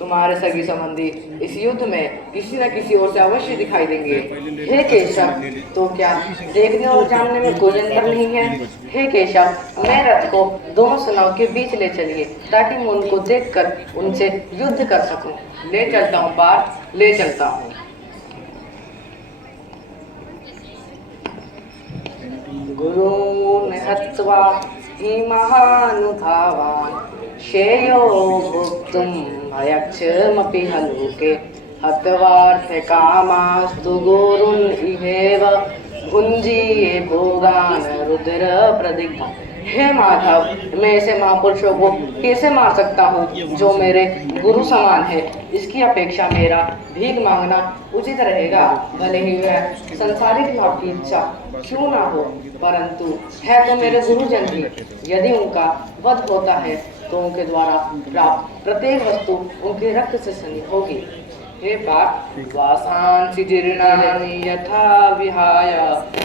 तुम्हारे सगी संबंधी इस युद्ध में किसी न किसी ओर से अवश्य दिखाई देंगे। हे केशव, तो क्या देखने और जानने में कोई अंतर नहीं है? हे केशव, मैं रथ को दोनों सेनाओं के बीच ले चलिए ताकि मैं उनको देखकर उनसे युद्ध कर सकूं। ले चलता हूँ पार्थ, ले चलता हूँ। गुरून् हत्वा हि महानुभावान् श्रेयो भोक्तुं भयक्षमपि हलोके हत्वार्थकामास्तु गुरून् इहेव भुञ्जीये भोगान् रुद्र प्रदिग्धा। हे माधव, मैं ऐसे महापुरुषों को कैसे मार सकता हूँ जो मेरे गुरु समान है? इसकी अपेक्षा मेरा भीख मांगना उचित रहेगा। भले ही वह संसारिक लाभ की इच्छा क्यों ना हो, परंतु है तो मेरे गुरुजन ही। यदि उनका वध होता है तो उनके द्वारा प्राप्त प्रत्येक वस्तु उनके रक्त से सनी होगी। हे पार्थ, वासांसि जीर्णानि यथा विहाय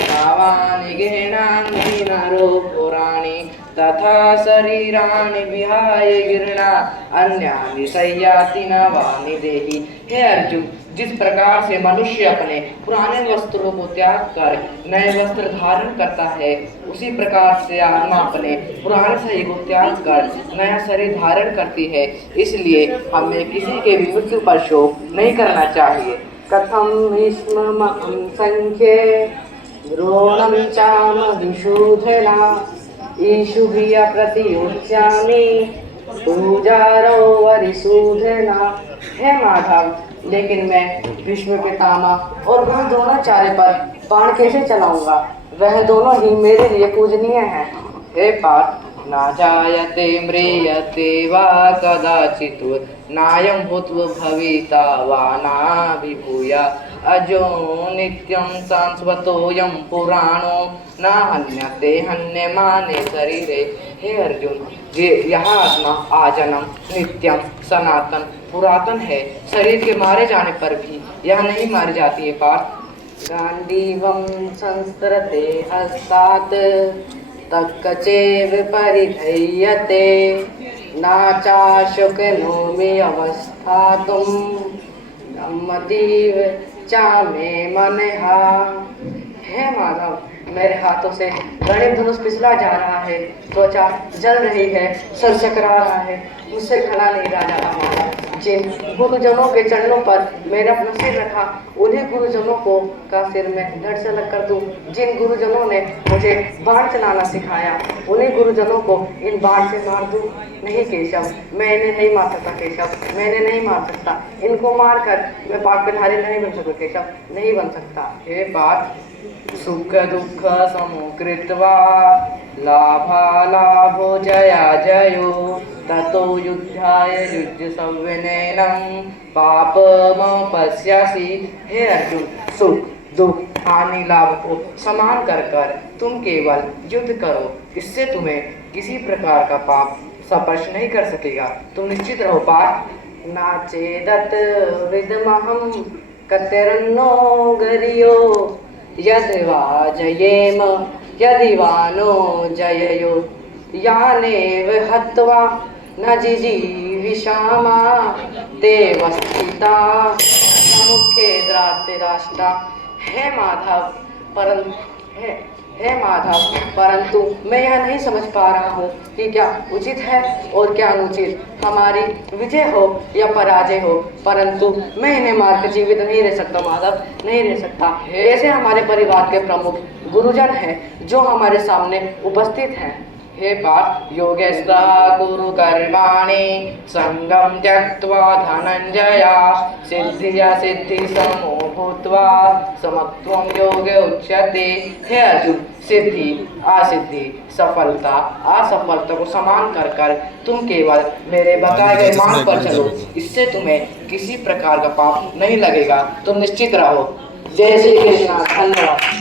नावानि गहनानि नरो पुराणि तथा शरीराणि विहाय गिरणा अन्यानि सय्याति नवानि देहि। हे अर्जुन, जिस प्रकार से मनुष्य अपने पुराने वस्त्रों को त्याग कर नए वस्त्र धारण करता है, उसी प्रकार से आत्मा अपने पुराने शरीर को त्याग कर नया शरीर धारण करती है। इसलिए हमें किसी के भी मृत्यु पर शोक नहीं करना चाहिए। कथम भीष्ममहं संख्ये द्रोणं चामधुसूदना ईशुभिः प्रतियोत्स्यामि पूजारो वरिसूदना। हे माधव, लेकिन मैं भीष्म पितामह और गुरु द्रोणाचार्य पर बाण कैसे चलाऊंगा? वह दोनों ही मेरे लिए पूजनीय हैं। हे पार्थ, ना जायते म्रियते वा कदाचित् नायं भूत्वा भविता वा न विभूया अजो नित्यं शाश्वतोऽयं पुराणो न हन्यते हन्यमाने शरीरे। हे अर्जुन, यह आत्मा आजन्म नित्यम सनातन पुरातन है। शरीर के मारे जाने पर भी यह नहीं मारी जाती है। पार्थ, गांडीवं संस्कृते हस्तात् तक्कचे विपरिधयते नाचाशुकनोमि अवस्थातुं नम्मतीव चामे मनहा। हे मानव, मेरे हाथों से गणित धनुष पिछला जा रहा है, त्वचा जल रही है, सर चकरा रहा है, मुझसे खड़ा नहीं रहा जाता। मानव, जिन गुरुजनों के चरणों पर मैंने अपना सिर रखा, उन्हीं गुरुजनों को का सिर में धड़ से लग कर दूं। जिन गुरुजनों ने मुझे बाण चलाना सिखाया, उन्हीं गुरुजनों को इन बाण से मार दूं। नहीं केशव, मैं इन्हें नहीं मार सकता। केशव, मैं इन्हें नहीं मार सकता। इनको मार कर मैं पापधारी नहीं बन सकता। केशव, नहीं बन सकता। हे पार्थ, सुख दुख समुकृत्वा लाभालाभो जया जयो ततो युद्धाय युज्य संविनयनं पापमपश्यसि। हे अर्जुन, सुख दुख हानि लाभ को समान कर कर तुम केवल युद्ध करो। इससे तुम्हें किसी प्रकार का पाप स्पर्श नहीं कर सकेगा। तुम निश्चित रहो। पार्थ, नाचेदत विद्महं कतिर्नो गरियो यदि वा जयेम यदि वा नो जययो यानेव हत्वा न जिजीविषामा ते वस्थिता मुखे द्रातराष्ट्रा। हे माधव, परंतु मैं यह नहीं समझ पा रहा हूँ कि क्या उचित है और क्या अनुचित, हमारी विजय हो या पराजय हो, परंतु मैं इन्हें मारकर जीवित नहीं रह सकता। माधव, नहीं रह सकता। ऐसे हमारे परिवार के प्रमुख गुरुजन हैं जो हमारे सामने उपस्थित हैं। हे पार्थ, योगेस्ता कुरु कर्माणि संगम त्यक्त्वा धनंजया सिद्धिया सिद्धि समो भूत्वा समत्वं योग उच्यते। हे अर्जुन, सिद्धि असिद्धि सफलता असफलता को समान कर कर तुम केवल मेरे बताए गए मार्ग पर चलो। इससे तुम्हें किसी प्रकार का पाप नहीं लगेगा। तुम निश्चित रहो। जय श्री कृष्ण। धन्यवाद।